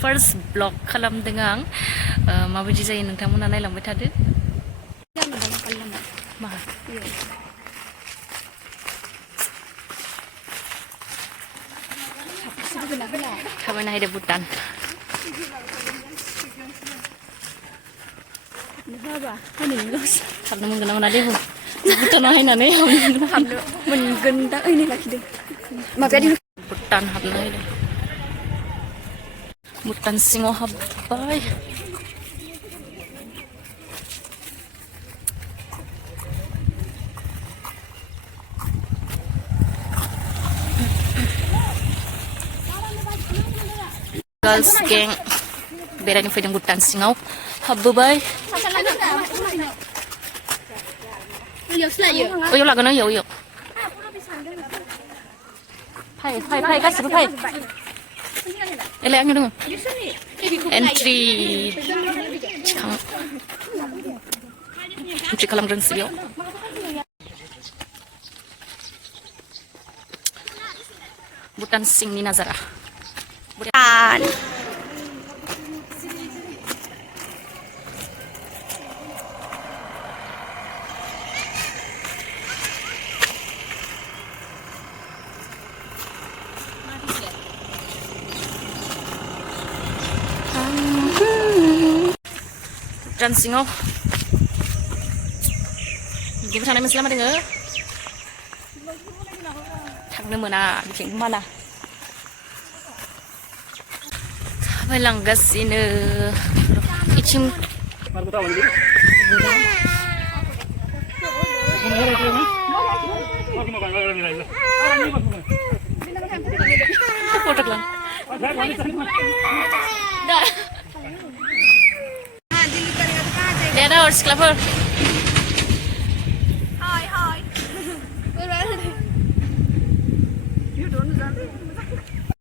first blog खालामदों आं माबायदि जायो नोंथांमोना नायलांबाय थादो मा थाबायना हायदो भुटान हाबनो मोनगोन ना मोना दे भुटानाव हायनानै हाबनो मोनगोन दा ओइनै लाखिदों माबाया भुटान हाबनो हायदों भुटान सिङाव हाबबाय गर्ल्स गें बेरायनो फैदों भुटान सिङाव हाबबोबाय ओयाव लागोन ओयाव फाय फाय फाय गासिबो फाय एलाय आंनियाव दङ एन्ट्रि थिखां एन्ट्रि खालामग्रोनोसै बेयाव भुटान सिंनि नाजारा भुटान भुटान सिङाव बिदिबो थांनाय मोनसे लामा दोङो थांनो मोना बिथिं माना थाबायलांगासिनो इथिं Ada orang sekolah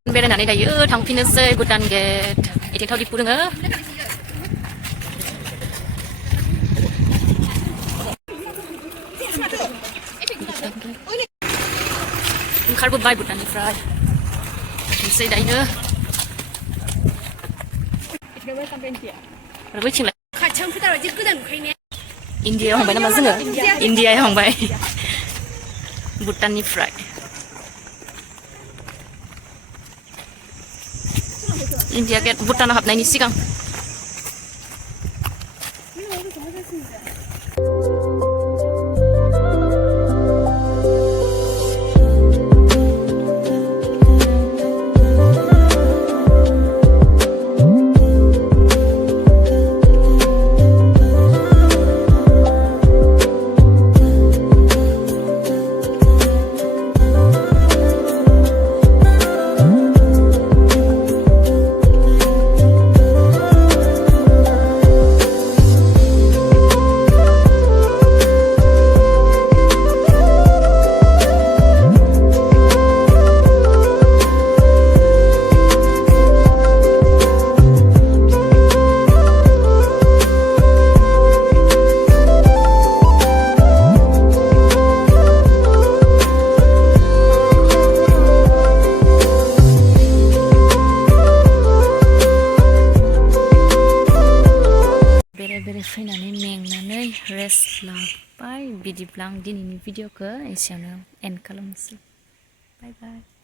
बेरायनानै दायो थांफिननोसै भुटान गेट इथिं थाव दिपु दोङो ओंखारबोबाय भुटाननिफ्राय थांसै दायो आरो बैथिंलाय इन्डियायाव थांबाय नामा जोङो इन्डियायाव थांबाय भुटाननिफ्राय इन्डिया गेट भुटानाव हाबनायनि सिगां फैनानै मेंनानै रेस्ट लाबाय बिदिब्ला आं दिनैनि भिडिअखौ एसेयावनो एन्ड खालामनोसै बाय बाय